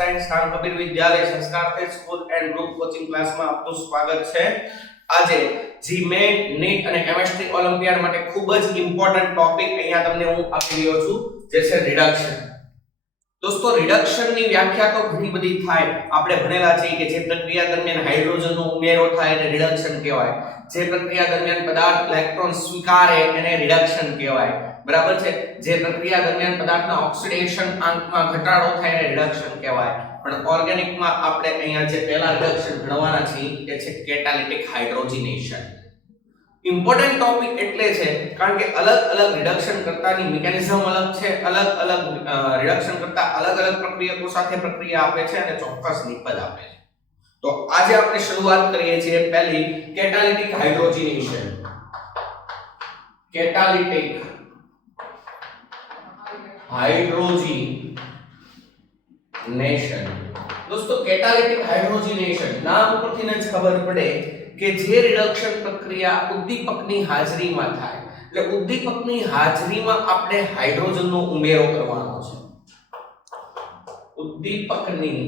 Science નામ કબીર વિદ્યાલય સંસ્કાર school and group coaching ક્લાસમાં આપનું સ્વાગત છે। આજે જીમેટ નીટ અને કેમિસ્ટ્રી ઓલિમ્પિયાડ માટે ખૂબ જ ઇમ્પોર્ટન્ટ ટોપિક અહીંયા તમને હું આપી રહ્યો છું જે છે રિડક્શન। दोस्तों रिडक्शन ની વ્યાખ્યા તો ઘણી બધી થાય। આપણે ભણેલા છે કે જે પ્રક્રિયા દરમિયાન હાઇડ્રોજનનો ઉમેરો થાય એને રિડક્શન કહેવાય। જે પ્રક્રિયા દરમિયાન પદાર્થ ઇલેક્ટ્રોન સ્વીકારે એને રિડક્શન કહેવાય, બરાબર છે। જે પ્રક્રિયા દરમિયાન પદાર્થના ઓક્સિડેશન આંકમાં ઘટાડો થાય એને રિડક્શન કહેવાય। પણ ઓર્ગેનિકમાં આપણે અહીંયા જે પહેલા રિડક્શન ભણવાના છે એ છે કેટાલિટિક હાઇડ્રોજનેશન। इम्पोर्टન્ટ टॉपिक એટલે છે કારણ કે અલગ અલગ રિડક્શન કરતાની મિકેનિઝમ અલગ છે, અલગ અલગ રિડક્શન કરતા અલગ અલગ પ્રક્રિયકો સાથે પ્રક્રિયા આપે છે અને ચોક્કસ નિપજ આપે છે। તો આજે આપણે શરૂઆત કરીએ છીએ પહેલી કેટાલિટિક હાઇડ્રોજનેશન। કેટાલિટિક हाइड्रोजिनेशन दोस्तों कैटालिटिक हाइड्रोजिनेशन नाम ઉપરથી જ ખબર પડે કે જે રિડક્શન પ્રક્રિયા ઉદ્દીપકની હાજરીમાં થાય, એટલે ઉદ્દીપકની હાજરીમાં આપણે હાઇડ્રોજનનો ઉમેરો કરવાનો છે। ઉદ્દીપકની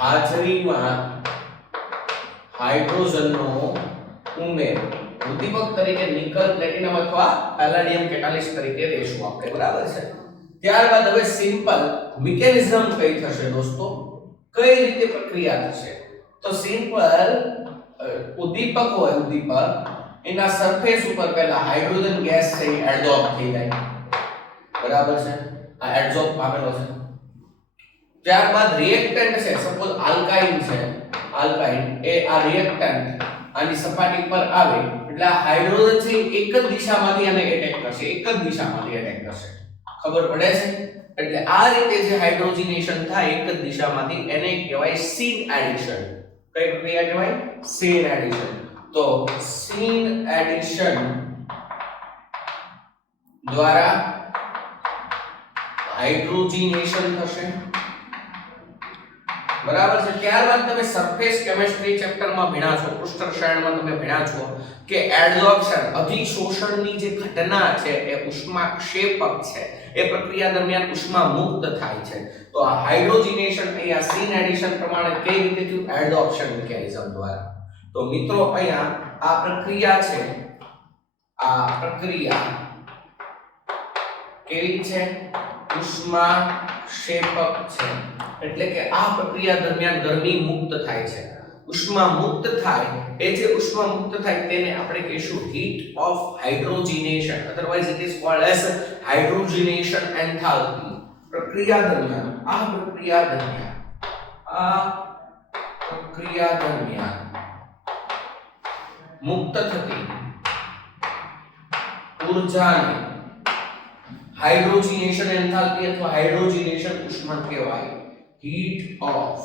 હાજરીમાં હાઇડ્રોજનનો ઉમેરો ઉદ્દીપક તરીકે નિકલ, પ્લેટિનમ અથવા પેલાડિયમ કેટાલિસ્ટ તરીકે લેશું આપણે, બરાબર છે। ત્યારબાદ હવે સિમ્પલ મિકેનિઝમ કઈ થશે દોસ્તો, કઈ રીતે પ્રક્રિયા થશે? तो सिंपल उद्दीपक हो उद्दीपक एना सरफेस ऊपर पहला हाइड्रोजन गैस से एडसॉर्ब થઈ જાય, બરાબર છે। આ એડસોર્બ પામેલો છે। ત્યારબાદ રિએક્ટન્ટ છે, સપોઝ આલ્કાઇન છે, આલ્કાઇન એ આ રિએક્ટન્ટ આની સપાટી પર આવે એટલે આ હાઇડ્રોજન છે એક જ દિશામાંથી આને એટેક કરશે, એક જ દિશામાંથી એટેક કરશે, ખબર પડે છે? એટલે આ રીતે જે હાઇડ્રોજનેશન થાય એક જ દિશામાંથી એને કહેવાય સીન એડિશન। कई प्रक्रिया कहेवाय सीन एडिशन। तो सीन एडिशन द्वारा हाइड्रोजनेशन थशे, बराबर છે। ત્યારબાદ તમે સરફેસ કેમિસ્ટ્રી ચેપ્ટર માં ભણ્યા છો, પૃષ્ઠ રસાયણમાં તમે ભણ્યા છો કે એડસોર્પ્શન અધિશોષણની જે ઘટના છે એ ઉષ્માક્ષેપક છે, એ પ્રક્રિયા દરમિયાન ઉષ્મા મુક્ત થાય છે। तो आ हाइड्रोजनेशन અહીંયા सीन एडिशन प्रमाणे કઈ રીતે થયું? એડસોર્પ્શન મિકેનિઝમ દ્વારા। તો મિત્રો અહીંયા આ પ્રક્રિયા છે, આ પ્રક્રિયા કેવી છે? ઉષ્માક્ષેપક છે, એટલે કે આ પ્રક્રિયા દરમિયાન ગરમી મુક્ત થાય છે, ઉષ્મા મુક્ત થાય। એ જે ઉષ્મા મુક્ત થાય તેને આપણે કહીશું heat of hydrogenation, otherwise it is called as hydrogenation enthalpy. प्रक्रिया दरमियान मुक्त थती ऊर्जा ने हाइड्रोजनेशन एंथैल्पी अथवा हाइड्रोजनेशन उष्मा कहेवाय। Heat of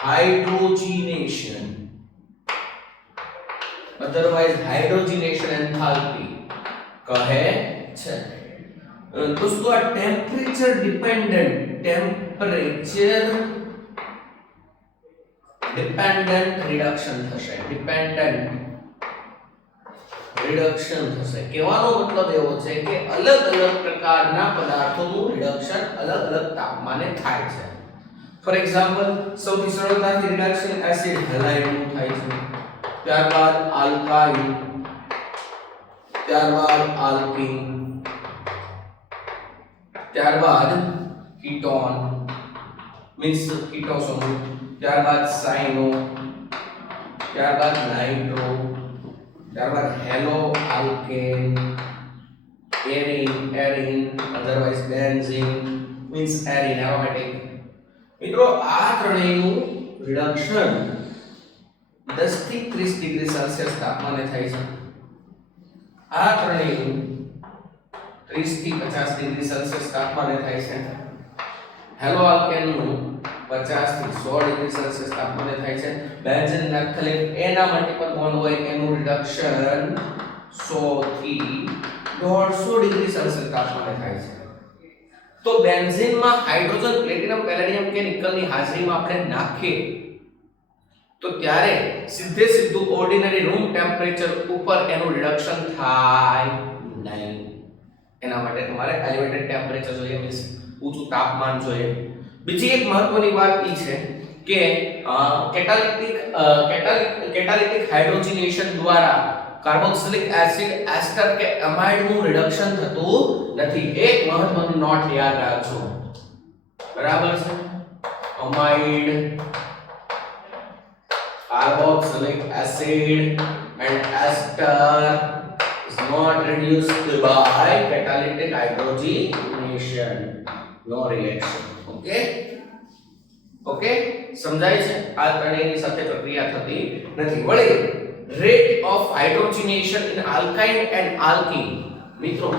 hydrogenation otherwise hydrogenation enthalpy कहे छे। दोस्तों आ टेम्परेचर डिपेंडेंट रिडक्शन थशे, डिपेंडेंट रिडक्शन थशे। कहेવાનો मतलब એવો છે કે અલગ-અલગ પ્રકારના પદાર્થોનું રિડક્શન અલગ-અલગ તાપમાને થાય છે। ફોર એક્ઝામ્પલ સૌથી સરળતાથી રિડક્શન એસિડ હેલાઇડનું થાય છે, ત્યારબાદ આલ્કાઇલ, ત્યારબાદ આલ્કીન, ત્યારબાદ कीटोन मींस कीटोसोम, ત્યારબાદ સાયનો, ત્યારબાદ નાઇટ્રો, ત્યારબાદ hello alkane, arene otherwise benzene means arene aromatic. મિત્રો આ ત્રણેયનું રિડક્શન 10 થી 30 ડિગ્રી સેલ્સિયસ તાપમાને થાય છે। આ ત્રણેયનું 30 થી 50 ડિગ્રી સેલ્સિયસ તાપમાને થાય છે। હેલો આલ્કેનનું 50 થી 100 ડિગ્રી સેલ્સિયસ તાપમાને થાય છે। બેન્ઝીન નાફથલીન એના મલ્ટીપલ બોન્ડ હોય એનું રિડક્શન 100 થી 150 ડિગ્રી સેલ્સિયસ તાપમાને થાય છે। તો બેન્ઝીનમાં હાઇડ્રોજન, પ્લેટિનમ, પેલેડિયમ કે નિકલની હાજરીમાં આપણે નાખીએ તો ત્યારે સીધે સીધું ઓર્ડિનરી રૂમ ટેમ્પરેચર ઉપર એનું રિડક્શન થાય નહીં। એના માટે તમારે એલિવેટેડ ટેમ્પરેચર જોઈએ, મીન્સ ઊંચું તાપમાન જોઈએ. બીજી એક મહત્વની વાત એ છે કે કેટાલિટિક હાઇડ્રોજનેશન દ્વારા કાર્બોક્સિલિક એસિડ એસ્ટર કે એમાઇડ નું રિડક્શન થતું નથી. એક મહત્વની નોટ યાદ રાખજો, બરાબર છે? Amide, carboxylic acid and ester is not reduced by catalytic hydrogenation. No reaction. Okay, સમજાય છે? આ ત્રણેયની સાથે પ્રક્રિયા થતી નથી. વળી rate of hydrogenation in alkyne and alkene. મિત્રો,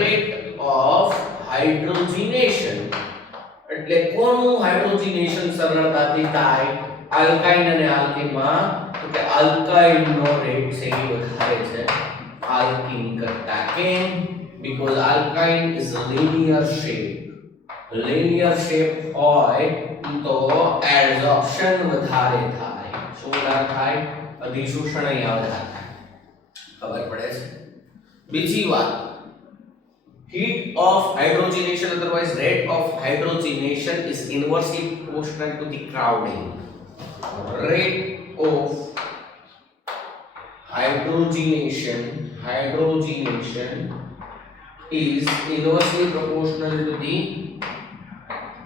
rate of hydrogenation એટલે કોનું હાઇડ્રોજનેશન સરળતાથી થાય આલ્કાઇન અને આલ્કીન માં? તો કે આલ્કાઇન નો રેટ છે એ વધારે છે આલ્કીન કરતા. કેમ? Because alkyne is linear shape હોય તો એડઝોર્પ્શન વધારે થાય. શું વધારે થાય? અધિશોષણ અહીંયા વધારે થાય. ખબર પડે છે? બીજી વાત, heat of hydrogenation, otherwise rate of hydrogenation is inversely proportional to the crowding. Rate of hydrogenation is inversely proportional to the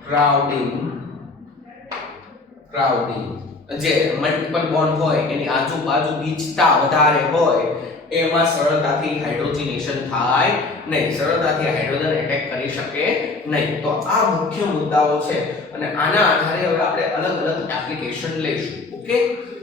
crowding. જે મલ્ટીપલ બોન્ડ હોય એની આજુબાજુ ગીચતા વધારે હોય એમાં સરળતાથી હાઇડ્રોજનેશન થાય નહીં, સરળતાથી હાઇડ્રોજન એટેક કરી શકે નહીં. તો આ મુખ્ય મુદ્દાઓ છે અને આના આધારે હવે આપણે અલગ અલગ એપ્લિકેશન લઈશું. ઓકે,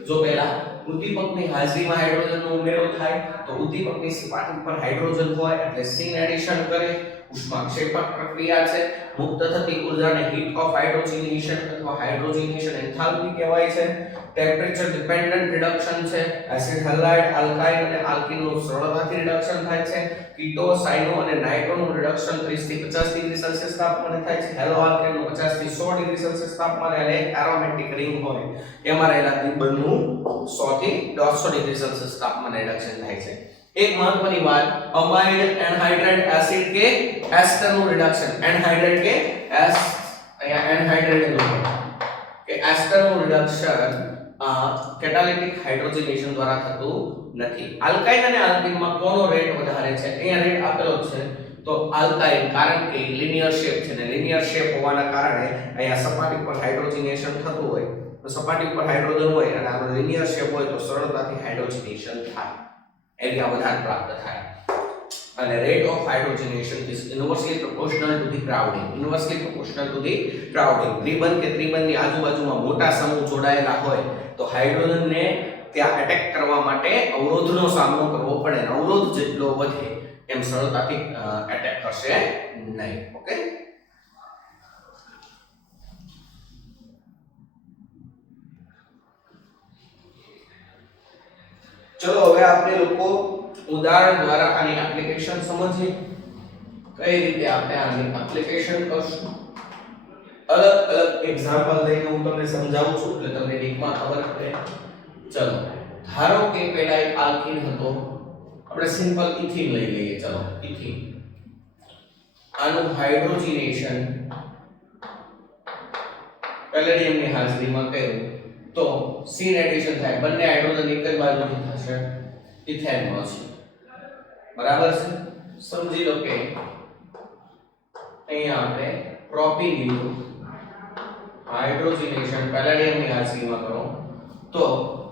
જો પહેલા ઉદ્દીપકની હાજરીમાં હાઇડ્રોજનનો ઉમેરો થાય તો ઉદ્દીપકની સપાટી પર હાઇડ્રોજન હોય એટલે સીન એડિશન કરે. ઉષ્માક્ષેપક પ્રક્રિયા છે. મુક્ત થતી ઊર્જાને હીટ ઓફ હાઇડ્રોજનેશન અથવા હાઇડ્રોજનેશન એન્થાલ્પી કહેવાય છે. ટેમ્પરેચર ડિપેન્ડન્ટ રિડક્શન છે. એસિડ હેલાઇડ, આલ્કાઇન અને આલ્કીનનું સરળતાથી રિડક્શન થાય છે. કીટો, સાયનો અને નાઇટ્રોનું રિડક્શન 30 થી 50 ડિગ્રી સેલ્સિયસ તાપમાને થાય છે. હેલો આલ્કેનનું 50 થી 100 ડિગ્રી સેલ્સિયસ તાપમાને અને એરોમેટિક રિંગ હોય એમાં રહેલા કાર્બનનું 100 થી 150 ડિગ્રી સેલ્સિયસ તાપમાને રિડક્શન થાય છે. એક મહત્વની વાત, અમાઇડ એનહાઇડ્રેટ એસિડ કે એસ્ટર નું રિડક્શન. એનહાઇડ્રેટ કે અહીંયા એનહાઇડ્રેટ નું કે એસ્ટર નું રિડક્શન કેટાલિટિક હાઇડ્રોજનેશન દ્વારા થતું નથી. આલ્કાઇન અને આલ્કીનમાં કોનો રેટ વધારે છે? અહીંયા રેટ આપેલો છે તો આલ્કાઇન, કારણ કે લિનિયર શેપ છે ને લિનિયર શેપ હોવાના કારણે અહીંયા સપાટી પર હાઇડ્રોજનેશન થતું હોય તો સપાટી પર હાઇડ્રોજન હોય અને આ લિનિયર શેપ હોય તો સરળતાથી હાઇડ્રોજનેશન થાય, એરિયા વધારે પ્રાપ્ત થાય. અને rate of hydrogenation is inversely proportional to the crowding. ત્રિબંધ કે ત્રિબંધની આજુબાજુમાં મોટા સમૂહ જોડાયેલા હોય તો હાઇડ્રોજનને ત્યાં એટેક કરવા માટે અવરોધનો સામનો કરવો પડે. અવરોધ જેટલો વધે એમ સરળતાથી એટેક કરશે નહીં. ઓકે, ચલો હવે આપણે લોકો ઉદાહરણ દ્વારા આની એપ્લિકેશન સમજીએ. કઈ રીતે આપણે આની એપ્લિકેશન કરશું. અલગ અલગ એક્ઝામ્પલ લઈને હું તમને સમજાવું છું એટલે તમને ડીપમાં ખબર પડે. ચલો, ધારો કે પહેલા એક આલ્કીન હતો, આપણે સિમ્પલ ઇથિન લઈ લઈએ. ચલો, ઇથિન, આનું હાઇડ્રોજનેશન પેલેડિયમની હાજરીમાં કર્યું તો સીન એડિશન થાય. બંને હાઇડ્રોજન એક જ બાજુથી થશે, ઇથેન મળશે. બરાબર છે? સમજી લો કે અહીંયા આપણે પ્રોપીન લીધું, હાઇડ્રોજનેશન પેલેડિયમની હાજરીમાં કરો તો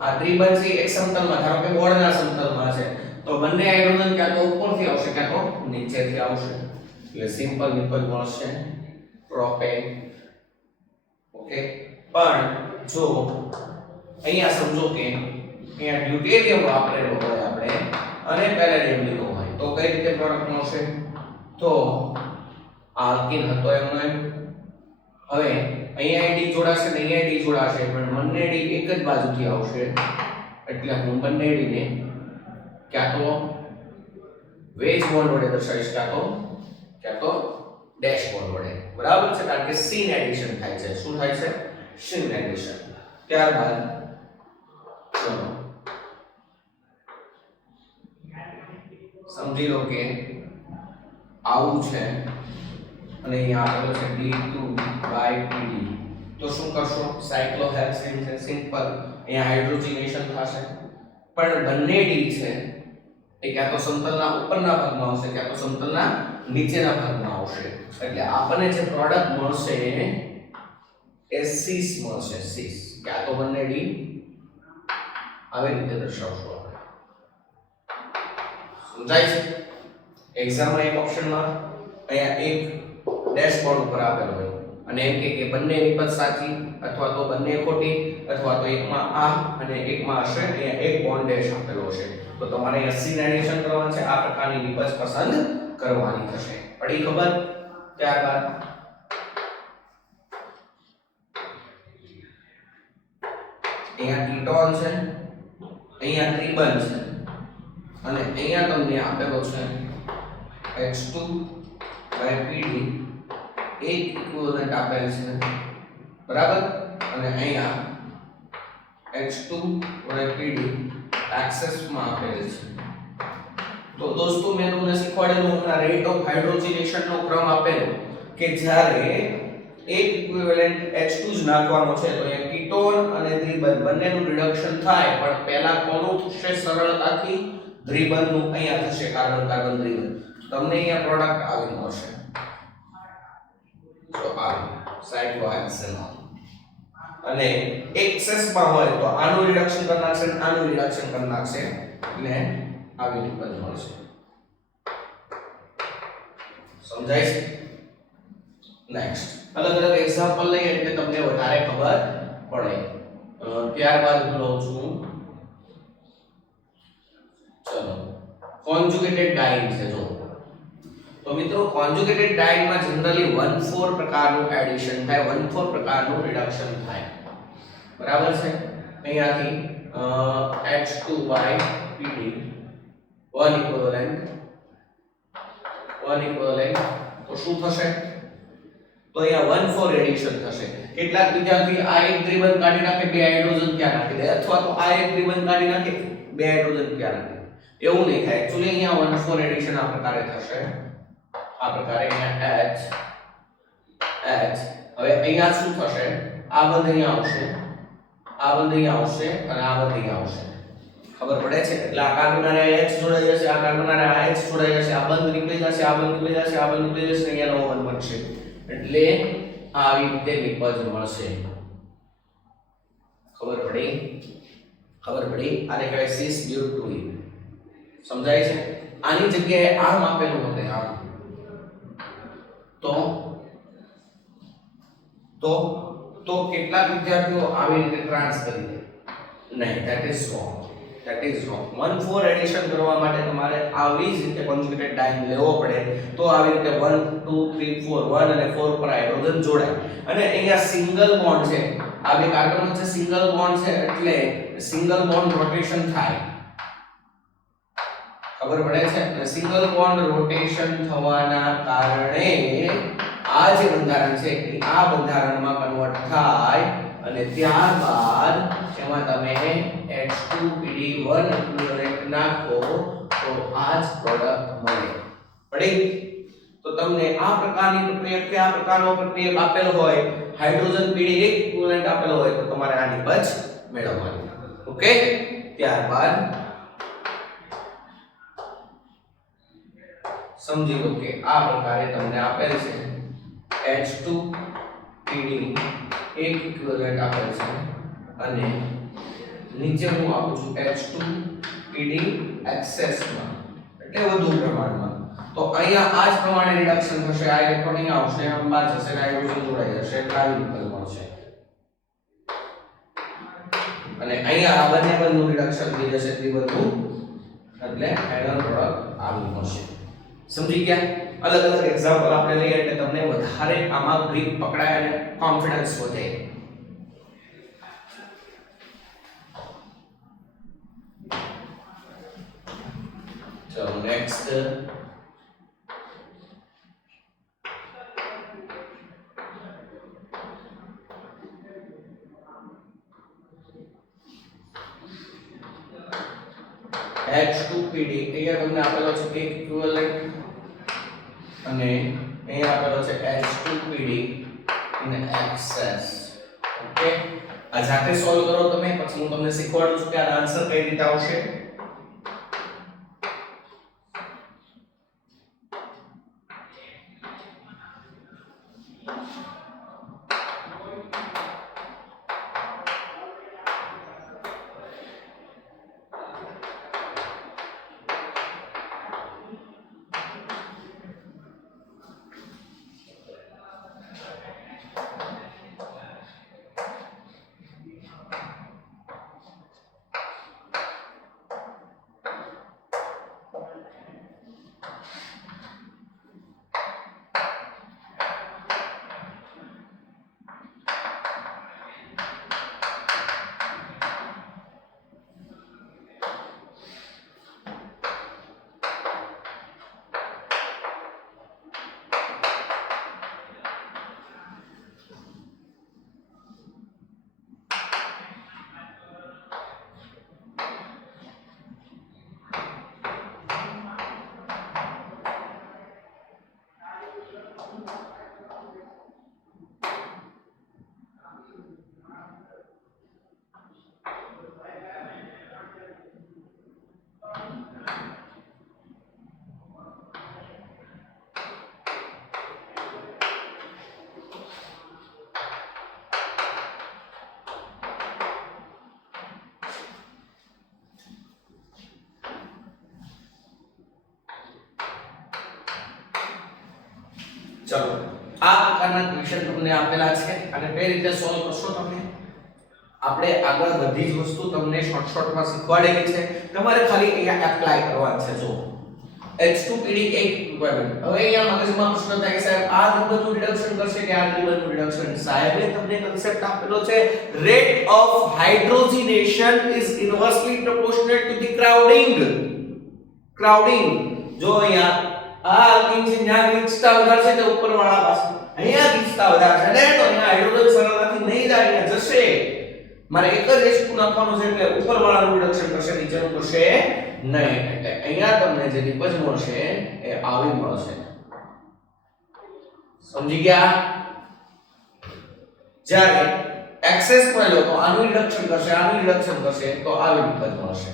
આ ત્રિબંધ એક સમતલમાં, ધારો કે ગોળના સમતલમાં છે તો બંને હાઇડ્રોજન ક્યાં તો ઉપરથી આવશે ક્યાં તો નીચેથી આવશે એટલે સિમ્પલ નિપજ મળશે પ્રોપેન. ઓકે, પણ જો અહીંયા સમજો કે અહીંયા ડ્યુટેરિયમ વાપરેલો હોય આપણે અને પેલેડિયમ લીધો હોય તો કઈ રીતે પ્રોડક્ટ મળશે? તો આલ્કીન હતો એમનો એમ. હવે અહીંયા ડી જોડાશે ને અહીંયા ડી જોડાશે પણ બંને ડી એક જ બાજુથી આવશે એટલે હું બંને ડીને ક્યાં તો વેજ બોન્ડ વડે દર્શાવીશ ક્યાં તો ડેશ બોન્ડ વડે. બરાબર છે? કારણ કે સીન એડિશન થાય છે. શું થાય છે? Scene addition. ત્યારબાદ ચલો સમજી લો કે આવું છે અને અહીંયા આપેલો છે D2/PD. તો શું કરશો? સાયક્લોહેક્સેન છે સિમ્પલ, અહીંયા હાઇડ્રોજનેશન થશે. પણ બંને ડી છે એ ક્યાં તો સમતલના ઉપરના ભાગમાં આવશે ક્યાં તો સમતલના નીચેના ભાગમાં આવશે. એટલે આપણને જે પ્રોડક્ટ મળશે એ સિસ મળશે. સિસ ક્યાં તો બંને ડી આવી રીતે દર્શાવશું આપણે. સમજાય છે? એક્ઝામમાં એક ઓપ્શનમાં અહીંયા એક ડેશબોર્ડ ઉપર આપેલો હોય અને એમ કે બંને નિપજ સાચી અથવા તો બંને ખોટી અથવા તો એકમાં આ અને એકમાં હશે. અહીંયા એક બોન્ડ ડેશ આપેલો છે તો તમારે અહીંયા સી એડિશન કરવાનું છે. આ પ્રકારની નિપજ પસંદ કરવાની થશે. પડી ખબર? ત્યારબાદ અહીંયા કીટોન છે, અહીંયા ત્રિબંધ છે અને અહીંયા તમને આપેલો છે H2/PD એક ઇક્વિવેલન્ટ આપેલ છે બરાબર. અને અહીંયા H2/PD એક્સેસ માં આપેલ છે. તો દોસ્તો મેં તમને શીખવાડેલું હમણાં રેટ ઓફ હાઇડ્રોજનેશન નો ક્રમ આપેલો કે જ્યારે એક ઇક્વિવેલન્ટ H2 જ નાખવાનો છે તો અહીંયા કીટોન અને દ્વિબંધ બંનેનું રિડક્શન થાય પણ પહેલા કોનું થશે સરળતાથી? દ્વિબંધનું. અહીંયા થશે કાર્બન કાર્બન દ્વિબંધ. તમને અહીંયા પ્રોડક્ટ આવી મળશે તો આ સાયક્લોહેક્સેનોન. અને એક્સેસ માં હોય તો આનું રિડક્શન કરી નાખશે અને આનું રિડક્શન કરી નાખશે એટલે આવી નિપજ મળશે. સમજાય છે? નેક્સ્ટ અલગ અલગ એક્ઝામ્પલ લઈએ એટલે તમને વધારે ખબર પડે. ત્યારબાદ હું લઉં છું ચલો કોન્જુગેટેડ ડાઇન છે. જો તો મિત્રો કોન્જુગેટેડ ડાઇન માં જનરલી 1,4 પ્રકારનું એડિશન થાય, 1,4 પ્રકારનું રિડક્શન થાય બરાબર છે. અહીંયાથી H2/PD 1 ઇક્વિવેલન્ટ તો શું થશે? તો અહીંયા 1,4 એડિશન થશે. કેટલાક વિદ્યાર્થી આ એક દ્વિબંધ કાઢી નાખે બે હાઇડ્રોજન ક્યાં નાખી દે અથવા તો આ એક દ્વિબંધ કાઢી નાખે બે હાઇડ્રોજન ક્યાં નાખે. એવું નહીં થાય. એક્ચ્યુઅલી અહીંયા 1,4 એડિશન આ પ્રકારે થશે. આ પ્રકારે અહીંયા H હવે અહીંયા શું થશે? આ બંધ અહીંયા આવશે, આ બંધ અહીંયા આવશે અને આ બંધ અહીંયા આવશે. ખબર પડે છે? એટલે આ કાર્બન અને H જોડાઈ જશે, આ કાર્બન અને H જોડાઈ જશે, આ બંધ નીકળી જશે, આ બંધ નીકળી જશે, આ બંધ નીકળી જશે, અહીંયા નવો બંધ બનશે. એટલે આવી રીતે નિપજ મળશે. ખબર પડી? ખબર પડી? આને કહેવાય સિસ બ્યુટુઇન. સમજાય છે? આની જગ્યાએ આમ આપેલું હોતે આમ તો કેટલાક વિદ્યાર્થીઓ આવી રીતે ટ્રાન્સ કરી દે. નહીં, that is wrong. That is wrong. 1,4 addition કરવા માટે તમારે આવી જ રીતે કોન્જુગેટેડ ડાઇન લેવો પડે. તો આવી રીતે 1 2 3 4 1 અને 4 પર હાઇડ્રોજન જોડાય અને અહીંયા સિંગલ બોન્ડ છે. આ બે કાર્બન વચ્ચે સિંગલ બોન્ડ છે એટલે સિંગલ બોન્ડ રોટેશન થાય. ખબર પડે છે? અને સિંગલ બોન્ડ રોટેશન થવાના કારણે આ જે બંધારણ છે એ આ બંધારણમાં કન્વર્ટ થાય અને ત્યારબાદ એમાં તમે H2PD1 ઇક્વિવેલન્ટ નાખો તો આ જ પ્રોડક્ટ મળે. પડી? તો તમને આ પ્રકારની પ્રક્રિયા કયા પ્રકારનો પ્રક્રિયા આપેલ હોય હાઇડ્રોજન PD એક ઇક્વિવેલન્ટ આપેલ હોય તો તમારે આ નિપજ મેળવવાની. ઓકે? ત્યારબાદ સમજી લો કે આ પ્રકારે તમને આપેલ છે H2PD એક ઇક્વિવેલન્ટ આપેલ છે અને નીચે હું આપું છું H2PD એક્સેસ માં એટલે વધુ પ્રમાણમાં. તો અહીંયા આ જ પ્રમાણે રિડક્શન થશે. આ ઇલેક્ટ્રોન અહીંયા આવશે, આમ બહાર જશે, હાઇડ્રોજન જોડાઈ જશે એટલે આ નિપજ મળશે. અને અહીંયા આ બંને બંધનું રિડક્શન થઈ જશે ત્રિબંધનું એટલે ફાઇનલ પ્રોડક્ટ આવી મળશે. સમજી ગયા? અલગ અલગ એક્ઝામ્પલ આપણે લઈએ એટલે તમને વધારે આમાં ગ્રીપ પકડાય અને કોન્ફિડન્સ વધે. ચલો નેક્સ્ટ H2PD અહીંયા તમને આપેલો છે કે ઇક્વિવેલન્ટ અને અહીંયા આપેલો છે H2PD in excess. ઓકે, આ જાતે સોલ્વ કરો તમે, પછી હું તમને શીખવાડું છું કે આનો આન્સર કઈ રીતે આવશે. ચલો, આ પ્રકારના ક્વેશ્ચન તમને આપેલા છે અને કઈ રીતે સોલ્વ કરશો તમે. આપણે આગળ બધી જ વસ્તુ તમને શોર્ટમાં શીખવાડેલી છે, તમારે ખાલી અહીંયા એપ્લાય કરવાનું છે. જો H2PD એક રિક્વાયરમેન્ટ. હવે અહીંયા મગજમાં પ્રશ્ન થાય કે સાહેબ આ રિબનનું રિડક્શન કરશે કે આ રિબનનું રિડક્શન. સાહેબે તમને કન્સેપ્ટ આપેલો છે rate of hydrogenation is inversely proportional to the crowding. જો અહીંયા આ આલ્કીન છે, જ્યાં ગીચતા વધારે છે તે ઉપરવાળા પાસે, અહીંયા ગીચતા વધારે છે ને તો અહીંયા હાઇડ્રોજન સરળતાથી નહીં જાય, અહીંયા જશે. મારે એક જ રેશિયો નાખવાનો છે એટલે ઉપરવાળાનું રિડક્શન કરશે, નીચેનું કરશે નહીં. એટલે અહીંયા તમને જે નિપજ મળશે એ આવી મળશે. સમજી ગયા? જ્યારે એક્સેસ માં લો તો આનું રિડક્શન કરશે, આનું રિડક્શન કરશે તો આવી નિપજ મળશે.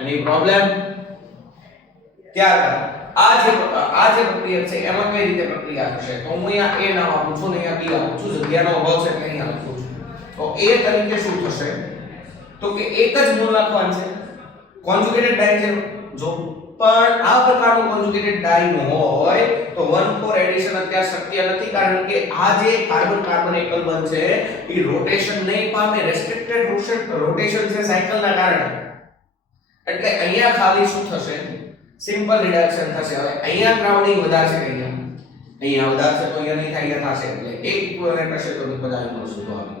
એની પ્રોબ્લેમ? ત્યારબાદ આ જે પ્રક્રિયા છે એમાં કઈ રીતે પ્રક્રિયા થશે, તો હું અહીંયા A નામ આપું છું ને અહીંયા B આપું છું, જગ્યાનો અભાવ છે એટલે અહીંયા લખું છું. તો A તરીકે શું થશે, તો કે એક જ મોલ નાખવાનું છે. કોન્જુગેટેડ ડાઈ છે જો, પણ આ પ્રકારનું કોન્જુગેટેડ ડાઈ હોય તો 1,4 એડિશન અત્યારે શક્ય નથી, કારણ કે આ જે કાર્બન કાર્બન એકલ બંધ છે એ રોટેશન નહીં પામે, રેસ્ટ્રિક્ટેડ રોટેશન છે સાયકલના કારણે. એટલે અહીંયા ખાલી શું થશે, સિમ્પલ રિડક્શન થશે. હવે અહીંયા ક્રાઉડિંગ વધારે છે, અહીંયા વધારે છે તો અહીંયા નહીં થાય, અહીંયા થશે. એટલે એક ઇક્વિવેલન્ટ હશે તો બધા મળશે તો આવે.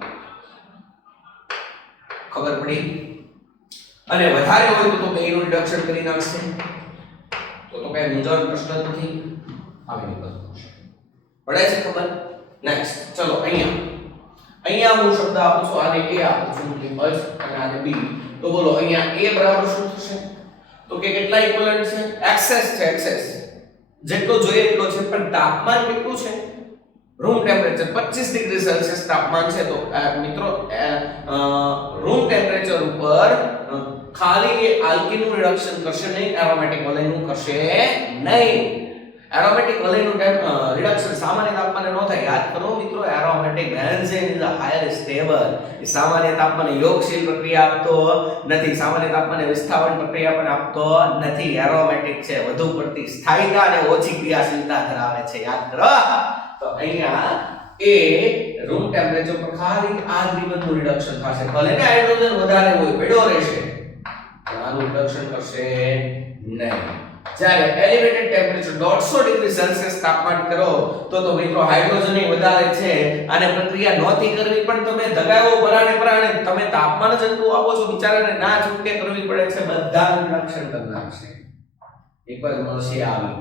ખબર પડી? અને વધારે હોય તો બેનું રિડક્શન કરી નાખશે તો કઈ મૂંઝવણ પ્રશ્ન નથી. આવી બધું પડે છે ખબર? નેક્સ્ટ ચલો, અહીંયા હું શબ્દ આપું છું, આને A આપું છું નિપજ અને આને B. તો બોલો અહીંયા A બરાબર શું થશે, તો કે કેટલા ઇક્વિવેલન્ટ છે, એક્સેસ છે, એક્સેસ જેટલો જોઈએ એટલો છે, પણ તાપમાન કેટલું છે, રૂમ ટેમ્પરેચર 25 ડિગ્રી સેલ્સિયસ તાપમાન છે. તો મિત્રો રૂમ ટેમ્પરેચર ઉપર ખાલી એ આલ્કીનનું રિડક્શન કરશે નહીં, એરોમેટિક વલયનું કરશે નહીં. એરોમેટિક વલયનું રિડક્શન સામાન્ય તાપમાને ન થાય. યાદ કરો મિત્રો, aromatic benzene is higher stable. એ સામાન્ય તાપમાને યોગશીલ પ્રક્રિયા આપતો નથી, સામાન્ય તાપમાને વિસ્થાપન પ્રક્રિયા પણ આપતો નથી. એરોમેટિક છે, વધુ પડતી સ્થાયીતા અને ઓછી ક્રિયાશીલતા ધરાવે છે. યાદ કરો. તો અહીંયા એ રૂમ ટેમ્પરેચર પર ખાલી આ રિબનનું રિડક્શન થશે, ભલે ને હાઇડ્રોજન વધારે હોય, પડ્યો રહેશે, આનું રિડક્શન કરશે નહીં. જ્યારે એલિવેટેડ ટેમ્પરેચર 150 ડિગ્રી સેલ્સિયસ તાપમાન કરો તો મિત્રો હાઇડ્રોજન વધારે છે અને પ્રક્રિયા નહોતી કરવી, પણ તમે દગાવો પરાણે તમે તાપમાન જ એટલું આપો છો, બિચારાને ના છૂટકે કરવી પડે છે, બધાનું રિડક્શન કરી નાખશે. એક જ મળશે આવી.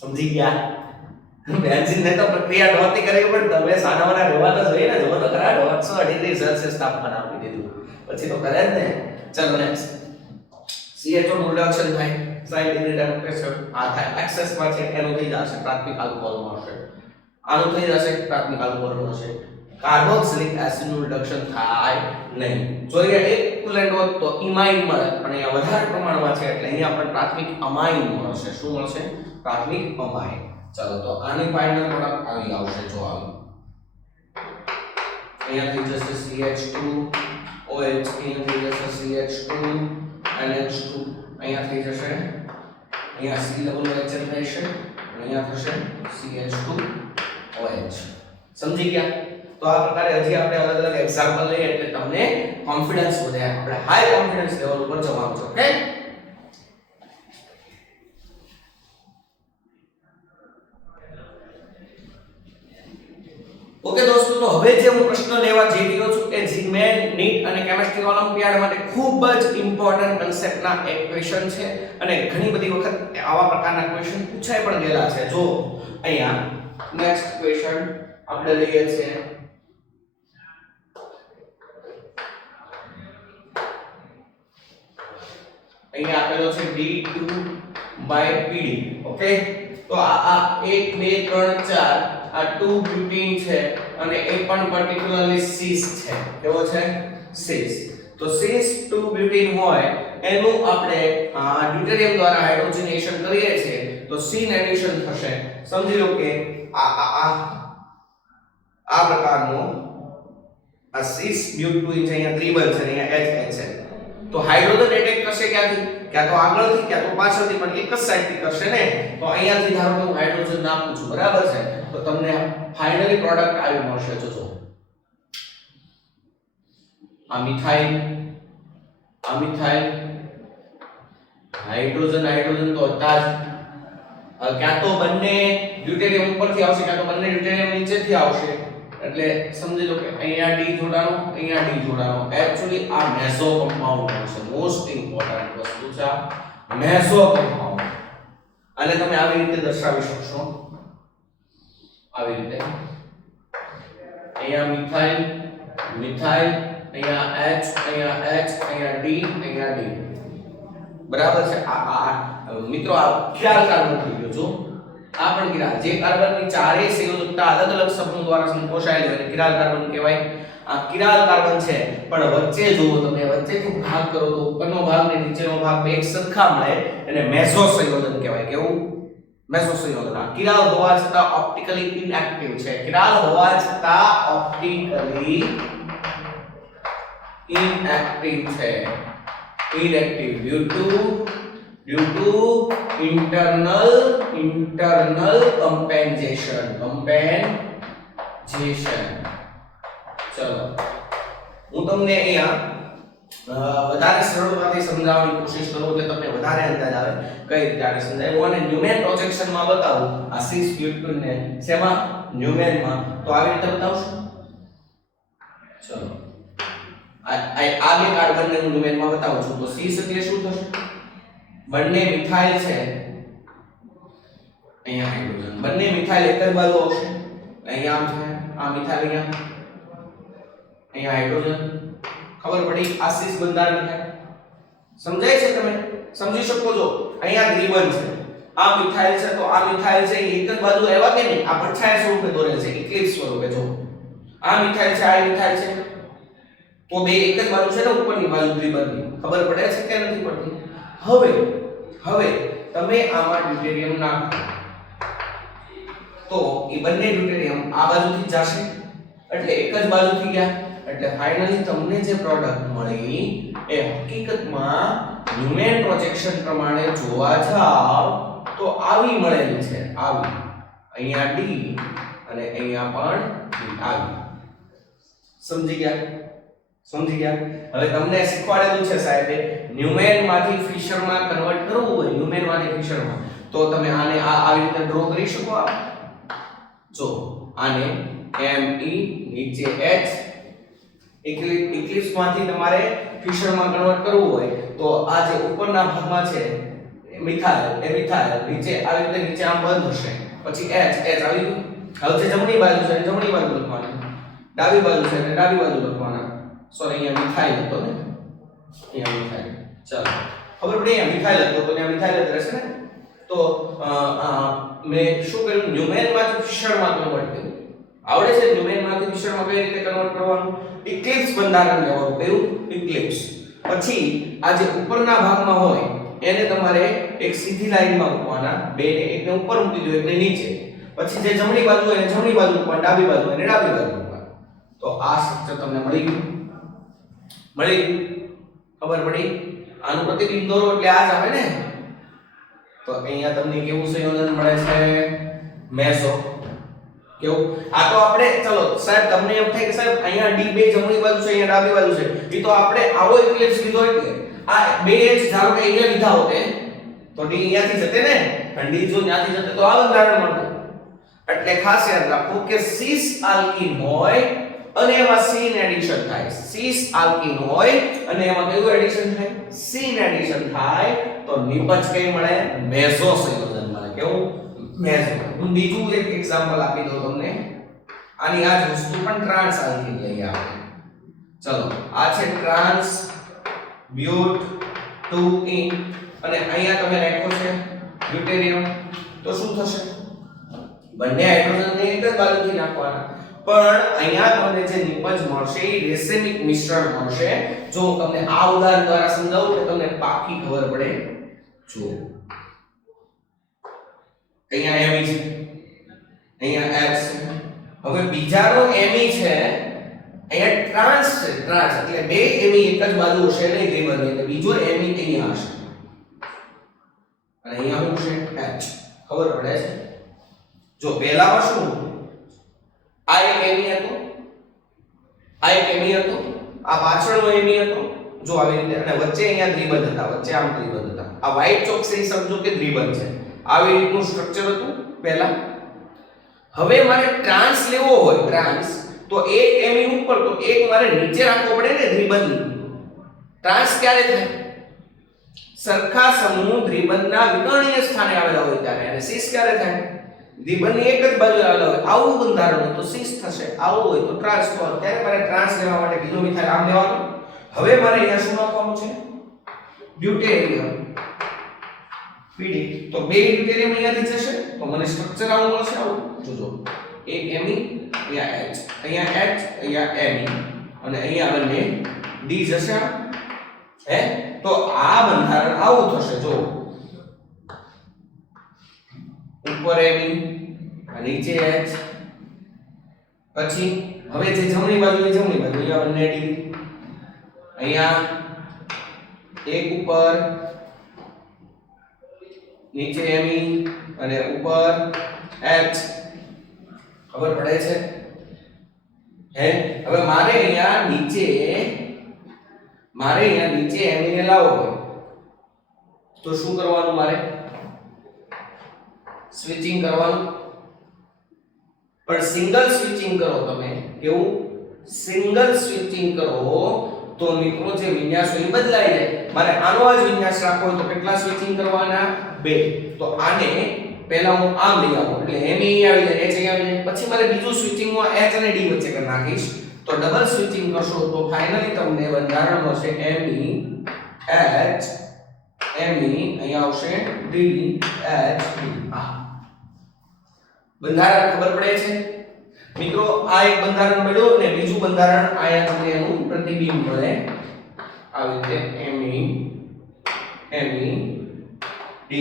સમજી ગયા? બેન્ઝીન ને તો પ્રક્રિયા નહોતી કરી, પણ તમે સાનાવાના રહેવા તો જોઈએ ને, જો તો ખરા 150 ડિગ્રી સેલ્સિયસ તાપમાન આપી દીધું, પછી તો કરે જ ને. ચલો નેક્સ્ટ CH નું રિડક્શન થાય 60 ડિગ્રી ટેમ્પરેચર આ થાય એક્સેસ માં છે એનું થઈ જશે પ્રાથમિક આલ્કોહોલ મળશે આનું થઈ જશે પ્રાથમિક આલ્કોહોલ મળશે કાર્બોક્સિલિક એસિડ નું રિડક્શન થાય નહીં જોઈએ ઇક્વિવેલન્ટ હોત તો ઇમાઇન મળે પણ અહીંયા વધારે પ્રમાણમાં છે એટલે અહીંયા પણ પ્રાથમિક અમાઇન મળશે શું મળશે પ્રાથમિક અમાઇન ચાલો તો આની ફાઇનલ પ્રોડક્ટ આવી આવશે જો આવી અહીંયા થઈ જશે CH2 OH અહીંયા થઈ જશે CH2 NH2 અહીંયા થઈ જશે અહીંયા C ડબલ HN થશે અહીંયા થશે CH2 OH સમજી ગયા તો આ પ્રકારે હજી આપણે અલગ અલગ એક્ઝામ્પલ લઈએ એટલે તમને કોન્ફિડન્સ વધે આપણે હાઈ કોન્ફિડન્સ લેવલ ઉપર જવાનું છે ઓકે દોસ્તો તો હવે જે હું પ્રશ્ન લેવા જઈ રહ્યો છું એ જીમેન નીટ અને કેમિસ્ટ્રી ઓલિમ્પિયાડ માટે ખૂબ જ ઇમ્પોર્ટન્ટ કન્સેપ્ટના એક ક્વેશ્ચન છે અને ઘણી બધી વખત આવા પ્રકારના ક્વેશ્ચન પૂછાઈ પણ ગયેલા છે જો અહીંયા નેક્સ્ટ ક્વેશ્ચન આપણે લઈએ છીએ અહીંયા આપેલો છે D2/PD ઓકે તો આ 1 2 3 4 આ 2 બ્યુટીન છે અને એ પણ પાર્ટિક્યુલરલી સિસ છે કેવો છે સિસ તો સિસ 2 બ્યુટીન હોય એનું આપણે ડ્યુટેરિયમ દ્વારા હાઇડ્રોજનેશન કરીએ છીએ તો સિન એડિશન થશે સમજી લો કે આ પ્રકારનો આ સિસ બ્યુટીન છે અહીંયા ત્રિબંધ છે અહીંયા H છે તો હાઇડ્રોજન એટેક કરશે ક્યાંથી ક્યાં તો આગળથી ક્યાં તો પાછળથી પણ એક જ સાઈડથી કરશે ને તો અહીંયાથી ધારો કે હું હાઇડ્રોજન નાખું છું બરાબર છે તો તમને ફાઇનલી પ્રોડક્ટ આવી મળશે જોજો આ મિથાઇલ હાઇડ્રોજન તો હતા જ ક્યાં તો બંને ડ્યુટેરિયમ ઉપરથી આવશે ક્યાં તો બંને ડ્યુટેરિયમ નીચેથી આવશે એટલે સમજી લો કે અહીંયા D જોડાણો અહીંયા D જોડાણો એક્ચ્યુઅલી આ મેસો કમ્પાઉન્ડ છે મોસ્ટ ઇમ્પોર્ટન્ટ વસ્તુ છે મેસો કમ્પાઉન્ડ અને તમે આવી રીતે દર્શાવી શકશો આવી રીતે અહીંયા મિથાઇલ અહીંયા H અહીંયા D બરાબર છે આ મિત્રો આ ખ્યાલ કાર્બન થઈ ગયો જો આ પણ કિરાલ જે કાર્બનની ચારેય સંયોજકતા અલગ અલગ સમૂહ દ્વારા સંકોચાયેલી હોય કિરાલ કાર્બન કહેવાય આ કિરાલ કાર્બન છે પણ વચ્ચે જુઓ તમે વચ્ચેથી ભાગ કરો તો ઉપરનો ભાગ ને નીચેનો ભાગ બે એક સરખા મળે એને મેસો સંયોજન કહેવાય કેવું મેસો સંયોજન આ કિરાલ હોવા છતાં ઓપ્ટિકલી ઇનએક્ટિવ છે કિરાલ હોવા છતાં ઓપ્ટિકલી inactive છે inactive due to internal compensation ચલો હું તમને અહીંયા વધારે સરળતાથી સમજાવવાની કોશિશ કરું એટલે તમને વધારે અંદાજ આવે કઈ રીતે આને સમજાવ્યું અને ન્યુમેન પ્રોજેક્શન માં બતાવું આ 6 બ્યુટન ને શેમાં ન્યુમેન માં તો આવી રીતે બતાવશું ચલો આ બે કાર્બન ને હું ન્યુમેન માં બતાવું છું તો 6 એટલે શું થશે બંને મિથાઇલ છે અહીંયા હાઇડ્રોજન બંને મિથાઇલ એક જ બાજુ આવશે અહીંયા આમ છે આ મિથાઇલ અહીંયા હાઇડ્રોજન ખબર પડી આ સિસ બંધારણ છે સમજાય છે તમે સમજી શકો છો અહીંયા દ્વિબંધ છે આ મિથાઇલ છે તો આ મિથાઇલ છે એક જ બાજુ આવ્યા કે નહીં આ પડછાયા સ્વરૂપે દોરેલ છે ઇક્લિપ્સ સ્વરૂપે જો આ મિથાઇલ છે આ મિથાઇલ છે તો બે એક જ બાજુ છે ને ઉપરની બાજુ દ્વિબંધની ખબર પડે છે કે નથી પડતી હવે તમે આમાં ડ્યુટેરિયમ નાખો તો એ બંને ડ્યુટેરિયમ આ બાજુથી જશે એટલે એક જ બાજુથી ગયા એટલે ફાઇનલી તમને જે પ્રોડક્ટ મળી એ હકીકતમાં ન્યુમેન પ્રોજેક્શન પ્રમાણે જોવા જાવ તો આવી મળેલી છે આવી અહીંયા D અને અહીંયા પણ D આવી સમજી ગયા હવે તમને શીખવાડેલું છે સાહેબે ન્યુમેન માંથી ફિશર માં કન્વર્ટ કરવું હોય ન્યુમેન માંથી ફિશર માં તો તમે આને આવી રીતે ડ્રો કરી શકો જો આને Me નીચે H ઇક્લિપ્સ માંથી તમારે ફિશર માં કન્વર્ટ કરવું હોય તો આ જે ઉપરના ભાગમાં છે મિથાઇલ નીચે આવી રીતે નીચે આમ બંધ હશે પછી H આવી હવે જે જમણી બાજુ છે જમણી બાજુ લખવાનું ડાબી બાજુ છે ડાબી બાજુ લખવાના સોરી અહીંયા મિથાઇલ હતો ને અહીંયા મિથાઇલ ચાલો ખબર પડી અહીંયા મિથાઇલ હતો તો ત્યાં મિથાઇલ જ રહેશે ને. તો મેં શું કર્યું, ન્યુમેનમાંથી ફિશરમાં કન્વર્ટ કર્યું. આવડે છે ન્યુમેનમાંથી ફિશરમાં કઈ રીતે કન્વર્ટ કરવાનું? ઇક્લિપ્સ બંધારણ લેવાનું. કયું? ઇક્લિપ્સ. પછી આ જે ઉપરના ભાગમાં હોય એને તમારે એક સીધી લાઈનમાં મૂકવાના, બે ને એકને ઉપર મૂકી દો એકને નીચે. પછી જે જમણી બાજુ હોય એને જમણી બાજુ મૂકવાનું, ડાબી બાજુ હોય એને ડાબી બાજુ મૂકવાનું. તો આ સ્ટ્રક્ચર તમને મળી ગયું. ખબર પડી? આનું પ્રતિબિંબ દોરો એટલે આ જ આવે ને. તો અહીંયા તમને કેવું સંયોજન મળે છે? મેસો. કેવું? આ તો આપણે ચલો સાહેબ તમને એમ થાય કે સાહેબ અહીંયા D2 જમણી બાજુ છે અહીંયા ડાબી બાજુ છે, એ તો આપણે આવો ઇક્લિપ્સ લીધો એટલે આ બે એજ ધારો કે અહીંયા લીધા હોતે તો D અહીંયાથી જતે ને, અને D જો ત્યાંથી જતે તો આ બંધારણ મળતું. એટલે ખાસ યાદ રાખો કે સિસ આલ્કીન હોય અને એમાં સીન એડિશન થાય. સિસ આલ્કીન હોય અને એમાં કયું એડિશન થાય? સીન એડિશન થાય તો નિપજ કઈ મળે? મેસો સંયોજન મળે. કેવું? મેસો. હું બીજું એક એક્ઝામ્પલ આપી દઉં તમને. આની આ જ વસ્તુ પણ ટ્રાન્સ આલ્કીન લઈએ આપણે. ચલો આ છે ટ્રાન્સ બ્યુટ 2 અને અહીંયા તમે રાખ્યો છે ડ્યુટેરિયમ. તો શું થશે? બંને હાઇડ્રોજનને એક જ બાજુથી નાખવાના, પણ અહીંયા તમને જે નિપજ મળશે એ રેસેમિક મિશ્રણ મળશે. જો હું તમને આ ઉદાહરણ દ્વારા સમજાવું તો તમને પાકી ખબર પડે. જો અહીંયા Me છે, અહીંયા H છે. હવે બીજાનો Me છે, અહીંયા ટ્રાન્સ છે. ટ્રાન્સ એટલે બે Me એક જ બાજુ હશે નહીં ગ્રીબન, એટલે બીજો Me અહીંયા હશે અને અહીંયા શું છે? H. ખબર પડે છે? જો પહેલામાં શું આ એક Me હતો, આ એક Me હતો, આ પાછળનો Me હતો. જો આવી રીતે, અને વચ્ચે અહીંયા દ્વિબંધ હતા, વચ્ચે આમ દ્વિબંધ હતા. આ વ્હાઇટ ચોક છે એ સમજો કે દ્વિબંધ છે. આવી રીતનું સ્ટ્રક્ચર હતું પહેલા. હવે મારે ટ્રાન્સ લેવો હોય, ટ્રાન્સ, તો એક Me ઉપર તો એક મારે નીચે રાખવો પડે ને દ્વિબંધ. ટ્રાન્સ ક્યારે થાય? સરખા સમૂહ દ્વિબંધના વિકર્ણીય સ્થાને આવેલા હોય ત્યારે. અને સિસ ક્યારે થાય? દ્વિબંધની એક જ બાજુ આવેલા હોય. આવું બંધારણ હોય તો સિસ થશે, આવું હોય તો ટ્રાન્સ. તો અત્યારે મારે ટ્રાન્સ લેવા માટે બીજો મિથાઇલ આમ લેવાનું. હવે મારે અહીંયા શું નાખવાનું છે? Deuterium PD. તો બે ડ્યુટેરિયમ અહીંયાથી જશે તો મને સ્ટ્રક્ચર આવું મળશે. આવું જોજો, એક Me, અહીંયા H, અહીંયા H, અહીંયા Me, અને અહીંયા બંને D જશે. હે, તો આ બંધારણ આવું થશે. જો ઉપર Me, નીચે H, પછી હવે જે જમણી બાજુ એ જમણી બાજુ, અહીંયા બંને D, અહીંયા એક ઉપર નીચે Me અને ઉપર H. ખબર પડે છે? હે, હવે મારે અહીંયા નીચે Me ને લાવવો હોય તો શું કરવાનું? મારે સ્વિચિંગ કરવાનું. પણ સિંગલ સ્વિચિંગ કરો તમે. કેવું? સિંગલ સ્વિચિંગ કરો તો મિત્રો જે વિન્યાસ હોય બદલાઈ જાય. મારે આનો જ વિન્યાસ રાખવો હોય તો કેટલા સ્વિચિંગ કરવાના? 2. તો આને પહેલા હું આમ લઈ આવું એટલે Me આવી જાય, H આવી જાય. પછી મારે બીજું સ્વિચિંગ હું H અને D વચ્ચે કરી નાખીશ. તો ડબલ સ્વિચિંગ કરશો તો ફાઇનલી તમને બંધારણ મળશે Me H, Me અહીંયા આવશે D H D. બંધારણ ખબર પડે છે મિત્રો? આ એક બંધારણ મળ્યું ને બીજું બંધારણ આયા તમને એનું પ્રતિબિંબ મળે. આવી રીતે Me D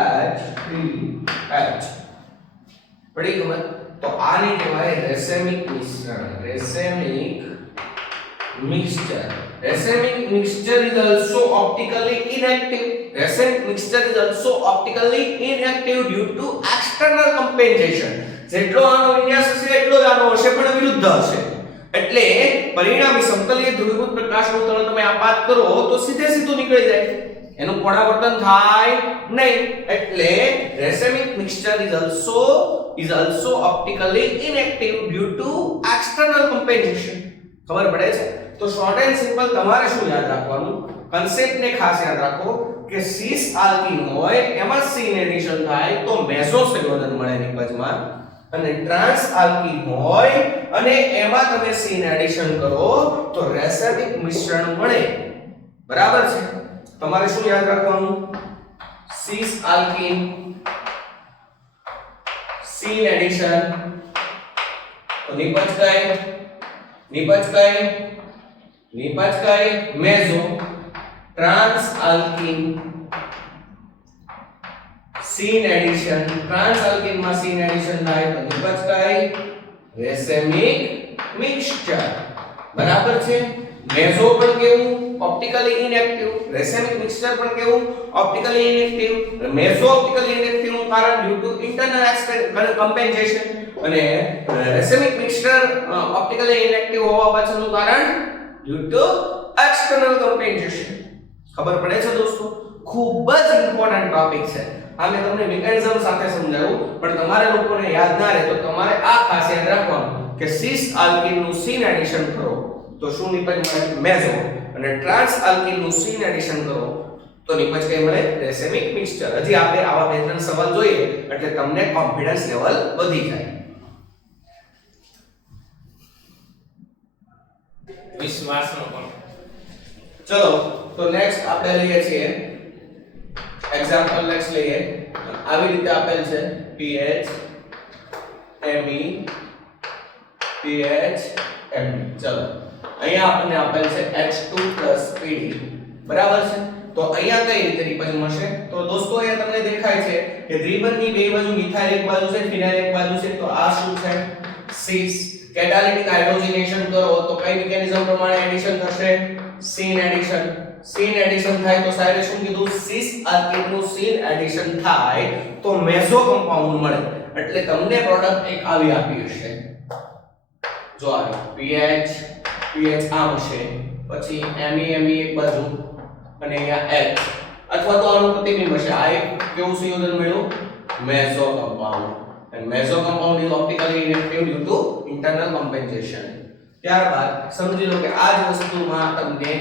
H D H. પડી ખબર? તો આને કહેવાય રેસેમિક મિશ્રણ. રેસેમિક mixture. Racemic mixture is also optically inactive. Racemic mixture is also optically inactive due to external compensation. જેટલો આનો વિન્યાસ હશે એટલો જ આનો હશે પણ વિરુદ્ધ હશે. એટલે પરિણામી સમતલીય ધ્રુવીભૂત પ્રકાશનું તણ તમે આપાત કરો તો સીધે સીધું નીકળી જાય, એનું પુનરાવર્તન થાય નહીં. એટલે racemic mixture is also optically inactive due to external compensation. ખબર પડે છે? તો શોર્ટ એન્ડ સિમ્પલ તમારે શું યાદ રાખવાનું? કન્સેપ્ટ ને ખાસ યાદ રાખો કે સિસ આલ્કીન હોય એમાં સીન એડિશન થાય તો મેસો સંયોજન મળે નિપજમાં, અને ટ્રાન્સ આલ્કીન હોય અને એમાં તમે સીન એડિશન કરો તો રેસેમિક મિશ્રણ મળે. બરાબર છે? તમારે શું યાદ રાખવાનું? સિસ આલ્કીન સીન એડિશન તો નિપજ કઈ meso trans alkene syn addition trans alkene માં સીન એડિશન થાય તો નિપજ કઈ રેસેમિક મિક્સચર બરાબર છે મેસો પણ કેવું ઓપ્ટિકલી ઇનએક્ટિવ રેસેમિક મિક્સચર પણ કેવું optically inactive meso optically inactive નું કારણ due to internal expect compensation અને રેસેમિક મિક્સચર ઓપ્ટિકલી ઇનએક્ટિવ હોવા પાછળનું કારણ ડ્યુ ટુ એક્સટર્નલ કમ્પેન્સેશન ખબર પડે છે દોસ્તો ખૂબ જ ઇમ્પોર્ટન્ટ ટોપિક છે આ મેં તમને મિકેનિઝમ સાથે સમજાવ્યું પણ તમારે લોકોને યાદ ના રહે તો તમારે આ ખાસ યાદ રાખવાનું કે સિસ આલ્કીન નું સીન એડિશન કરો તો શું નિપજ મળે મેસો અને ટ્રાન્સ આલ્કીન નું સીન એડિશન કરો તો નિપજ કઈ મળે રેસેમિક મિક્સચર હજી આપણે આવા બે ત્રણ સવાલ જોઈએ એટલે તમને કોન્ફિડન્સ લેવલ વધી જાય વિશ્વાસનો પણ ચલો તો નેક્સ્ટ આપણે લઈએ છીએ એક્ઝામ્પલ નેક્સ્ટ લઈએ આવી રીતે આપેલ છે pH Me pH Me ચલો અહીંયા આપણને આપેલ છે H2 Pd બરાબર છે તો અહીંયા કઈ રીતે નિપજ મળશે તો દોસ્તો અહીંયા તમને દેખાય છે કે દ્વિબંધની બે બાજુ મિથાઇલ એક બાજુ છે ફિનાઇલ એક બાજુ છે તો આ શું છે સિસ કેટાલિટિક હાઇડ્રોજનેશન કરો તો કઈ મિકેનિઝમ પ્રમાણે એડિશન થશે સીન એડિશન થાય તો સાહેબે શું કીધું સિસ આલ્કીન નું સીન એડિશન થાય તો મેસો કમ્પાઉન્ડ મળે એટલે તમને પ્રોડક્ટ એક આવી આપી હશે જો આવી pH આમ છે પછી Me એક બાજુ અને અહીંયા H અથવા તો આનું પ્રતિબિંબ હશે આ એક કેવું સંયોજન મળ્યું meso compound and meso compound is optically inactive due to internal compensation ત્યારબાદ સમજી લો કે આ જ વસ્તુમાં તમને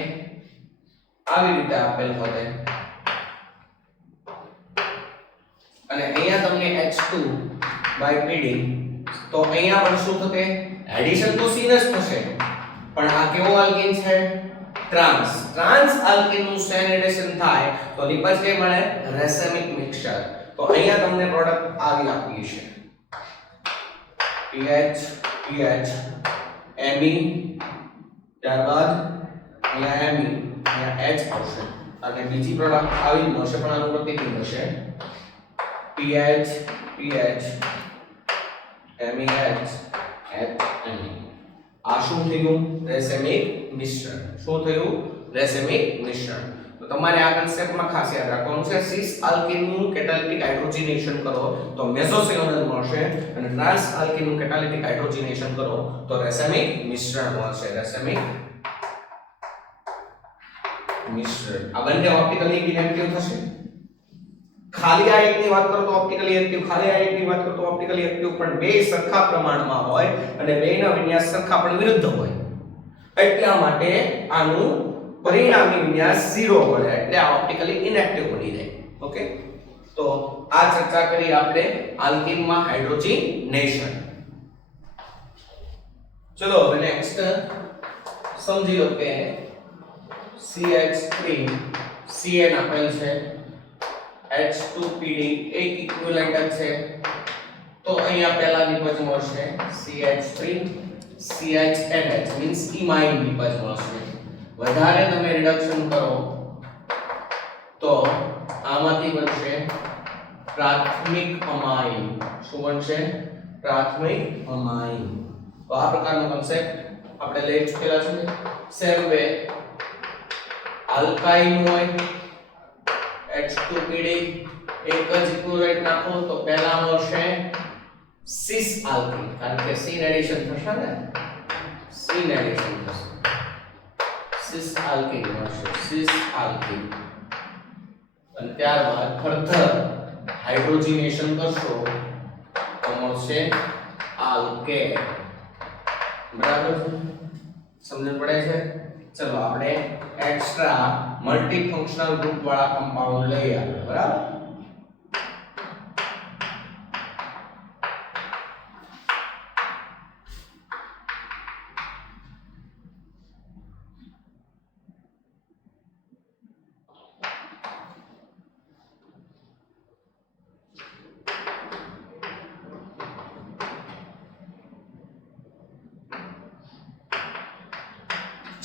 આવી રીતે આપેલ હોતે અને અહીંયા તમને H2/Pd તો અહીંયા પણ શું થશે એડિશન તો સીન જ થશે પણ આ કેવો આલ્કીન છે ટ્રાન્સ આલ્કીન નું સીન એડિશન થાય તો નિપજ કે મળે રેસેમિક મિક્સચર તો અહીંયા તમને પ્રોડક્ટ આવી આપી છે pH Me ત્યારબાદ અહીંયા Me અહીંયા H આવશે અને બીજી પ્રોડક્ટ આવી મળશે પણ આનું પ્રતિબિંબ હશે pH MEH આ શું થયું રેસેમિક મિશ્રણ શું થયું રેસેમિક મિશ્રણ તો તમારે આ કન્સેપ્ટમાં ખાસ યાદ રાખવાનું છે સિસ આલ્કીન નું કેટાલિટિક હાઇડ્રોજનેશન કરો તો મેસો સંયોજન મળશે અને ટ્રાન્સ આલ્કીન નું કેટાલિટિક હાઇડ્રોજનેશન કરો તો રેસેમિક મિશ્રણ મળશે રેસેમિક મિશ્રણ આ બંને ઓપ્ટિકલી ઇનએક્ટિવ થશે ખાલી આ એકની વાત કરો તો ઓપ્ટિકલી એક્ટિવ ખાલી આ એકની વાત કરો તો ઓપ્ટિકલી એક્ટિવ પણ બે સરખા પ્રમાણમાં હોય અને બેના વિન્યાસ સરખા પણ વિરુદ્ધ હોય એટલા માટે આનું પરિણામી વિન્યાસ 0 મળે એટલે આ ઓપ્ટિકલી ઇનએક્ટિવ બની જાય ઓકે તો આ ચર્ચા કરી આપણે આલ્કીન માં હાઇડ્રોજનેશન ચલો હવે નેક્સ્ટ સમજી લો કે CH3 Cn આપેલ છે H2Pd એક ઇક્વિવેલન્ટ છે તો અહીંયા પહેલા નિપજ મળશે CH3 CHNH મીન્સ ઇમાઇન નિપજ મળશે વધારે તમે રિડક્શન કરો તો આમાંથી બનશે પ્રાથમિક અમાઇન શું બનશે પ્રાથમિક અમાઇન તો આ પ્રકારનો કન્સેપ્ટ આપણે લઈ ચૂકેલા છે સેમ વે આલ્કાઇન હોય H2Pd એક જ ઇક્વિવેલન્ટ નાખો તો પહેલા મળશે સિસ આલ્કીન કારણ કે સીન એડિશન થશે ને સીન એડિશન થશે સિસ આલ્કીન મળશે સિસ આલ્કીન અને ત્યારબાદ ફર્ધર હાઇડ્રોજનેશન કરશો તો મળશે આલ્કેન બરાબર સમજણ પડે છે ચલો આપણે એક્સ્ટ્રા મલ્ટીફંક્શનલ ગ્રુપ વાળા કમ્પાઉન્ડ લઈએ આપણે બરાબર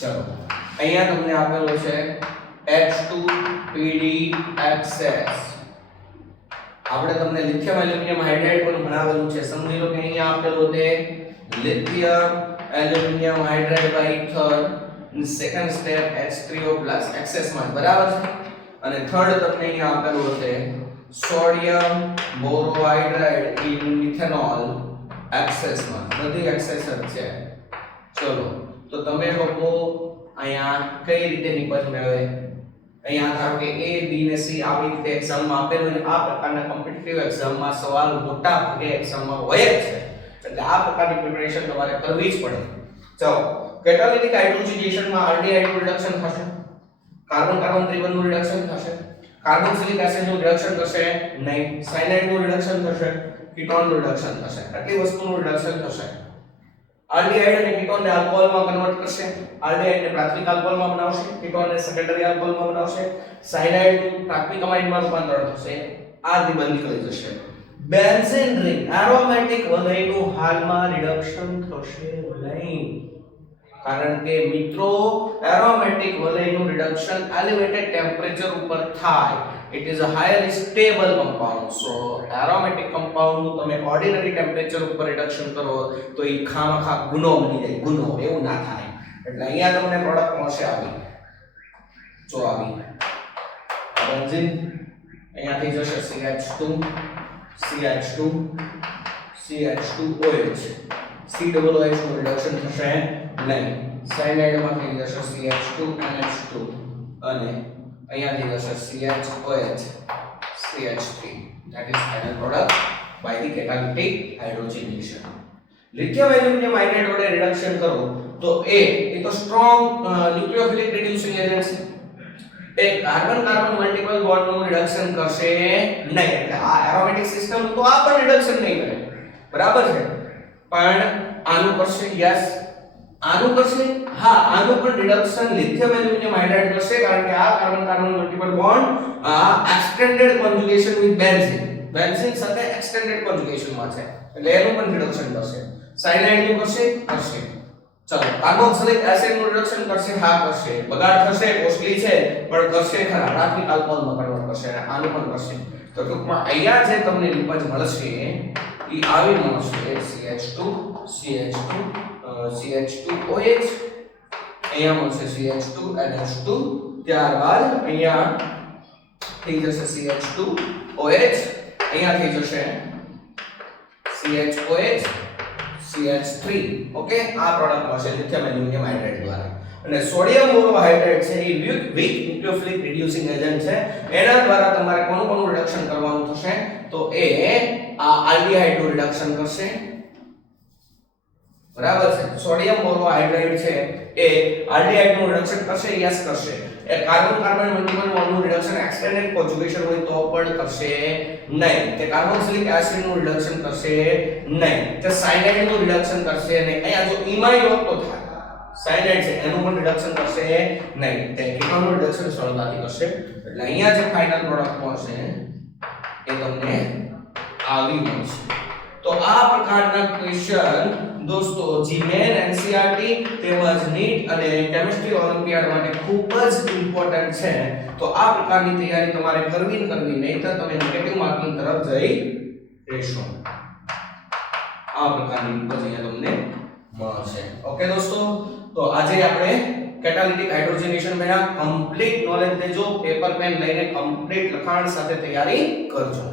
ચલો અહીંયા તમને આપેલો છે H2PDXS. આપણે તમને લિથિયમ એલ્યુમિનિયમ હાઇડ્રાઇડ પણ ભણાવેલું છે. સમજી લો કે અહીંયા આપેલું છે lithium aluminium hydride by ether second step H3O+ excess માં, બરાબર છે. અને થર્ડ તમને અહીંયા આપેલું છે sodium borohydride in methanol excess માં. બધી એક્સેસ જ છે. ચલો તો તમે લોકો અહીંયા કઈ રીતે નિપજ મેળવે? અહીંયા ધારો કે A B ને C આવી રીતે એક્ઝામ માં આપેલું અને આ પ્રકારના કોમ્પિટિટિવ એક્ઝામ માં સવાલ મોટા ભાગે એક્ઝામ માં હોય જ છે. એટલે આ પ્રકારની પ્રિપેરેશન તમારે કરવી જ પડે. ચલો કેટાલિટિક હાઇડ્રોજનેશન માં આલ્ડીહાઇડ નું રિડક્શન થશે, કાર્બન કાર્બન ત્રિબંધ નું રિડક્શન થશે, કાર્બોક્સિલિક એસિડ નું રિડક્શન થશે નહીં, સાયનાઇડ નું રિડક્શન થશે, કીટોન નું રિડક્શન થશે. આટલી વસ્તુનું રિડક્શન થશે. આલ્ડીહાઇડ અને કીટોન ને આલ્કોહોલ માં કન્વર્ટ કરશે. આલ્ડીહાઇડ ને પ્રાથમિક આલ્કોહોલ માં બનાવશે, કીટોન ને સેકન્ડરી આલ્કોહોલ માં બનાવશે. સાયનાઇડ નું પ્રાથમિક અમાઇડ માં રૂપાંતર થશે. આ દ્વિબંધ નીકળી જશે. બેન્ઝીન રિંગ એરોમેટિક વલયનું હાલમાં રિડક્શન થશે નહીં, કારણ કે મિત્રો એરોમેટિક વલયનું રિડક્શન એલિવેટેડ ટેમ્પરેચર ઉપર થાય. It is a highly stable compound. So aromatic compound નું તમે ઓર્ડિનરી ટેમ્પરેચર ઉપર રિડક્શન કરો તો એ ખામખા ગુનો બની જાય. ગુનો એવું ના થાય. એટલે અહીંયા તમને પ્રોડક્ટ મળશે આવી. જો આવી બેન્ઝીન અહીંયાથી જશે CH2 CH2 CH2OH, COOH નું રિડક્શન થશે નહીં. સાયનાઇડ માંથી જશે CH2NH2 અને અહીંયાથી જશે CHOH CH3. that is final product by the catalytic hydrogenation. Lithium aluminium hydride વડે રિડક્શન કરો તો એ તો સ્ટ્રોંગ ન્યુક્લિયોફિલિક રિડ્યુસિંગ એજન્ટ છે. એ કાર્બન કાર્બન મલ્ટીપલ બોન્ડ નું રિડક્શન કરશે નહીં. એટલે આ એરોમેટિક સિસ્ટમ તો આ પણ રિડક્શન નહીં કરે, બરાબર છે. પણ આનું કરશે. યસ, આનું કરશે. હા, આનું પણ રિડક્શન લિથિયમ એલ્યુમિનિયમ હાઇડ્રાઇડ કરશે, કારણ કે આ carbon carbon multiple bond extended conjugation with benzene, benzene સાથે એક્સટેન્ડેડ કોન્જુગેશન માં છે. એટલે એનું પણ રિડક્શન કરશે. સાયનાઇડ નું કરશે. ચલો કાર્બોક્સિલિક એસિડ નું રિડક્શન કરશે. હા કરશે. બગાડ થશે, કોસ્ટલી છે, પણ કરશે ખરા. પ્રાથમિક આલ્કોહોલ માં કન્વર્ટ કરશે અને આનું પણ કરશે. તો ટૂંકમાં અહીંયા જે તમને લિપજ મળશે એ આવી મળશે CH2 CH2 CH2OH, અહીંયા મળશે CH2NH2, ત્યારબાદ અહીંયા થઈ જશે CH2OH, અહીંયા થઈ જશે CHOH CH3. ઓકે, આ પ્રોડક્ટ મળશે લિથિયમ એલ્યુમિનિયમ હાઇડ્રાઇડ દ્વારા. અને સોડિયમ બોરોહાઇડ્રાઇડ છે એ વીક ન્યુક્લિયોફિલિક રિડ્યુસિંગ એજન્ટ છે. એના દ્વારા તમારે કોનું રિડક્શન કરવાનું થશે? તો એ આ આલ્ડીહાઇડ નું રિડક્શન કરશે, બરાબર છે. સોડિયમ બોરોહાઇડ્રાઇડ છે એ આલ્ડીહાઇડ નું રિડક્શન કરશે. યસ કરશે. એ કાર્બન કાર્બન મલ્ટીપલ બોન્ડ નું રિડક્શન એક્સટેન્ડેડ કોન્જુગેશન હોય તો પણ કરશે નહીં. તે કાર્બોક્સિલિક એસિડ નું રિડક્શન કરશે નહીં. તે સાયનાઇડ નું રિડક્શન કરશે નહીં. અહીંયા જો ઇમાઇન હોત તો થાય. સાયનાઇડ છે એનું પણ રિડક્શન કરશે નહીં. તે કીટોન નું રિડક્શન સરળતાથી કરશે. એટલે અહીંયા જે ફાઇનલ પ્રોડક્ટ મળશે એ તમને આવી મળશે. તો આ પ્રકારના ક્વેશ્ચન દોસ્તો જીમેન એનસીઈઆરટી તેમજ નીટ અને કેમિસ્ટ્રી ઓલિમ્પિયાડ માટે ખૂબ જ ઇમ્પોર્ટન્ટ છે. તો આ પ્રકારની તૈયારી તમારે કરવી નહીંતર તમે નેગેટિવ માર્કિંગ તરફ જઈ રહેશો. આ પ્રકારની નિપજ અહીંયા તમને મળશે. ઓકે દોસ્તો, તો આજે આપણે કેટાલિટિક હાઇડ્રોજનેશન મેળા કમ્પ્લીટ નોલેજ લેજો. પેપર પેન લઈને કમ્પ્લીટ લખાણ સાથે તૈયારી કરજો.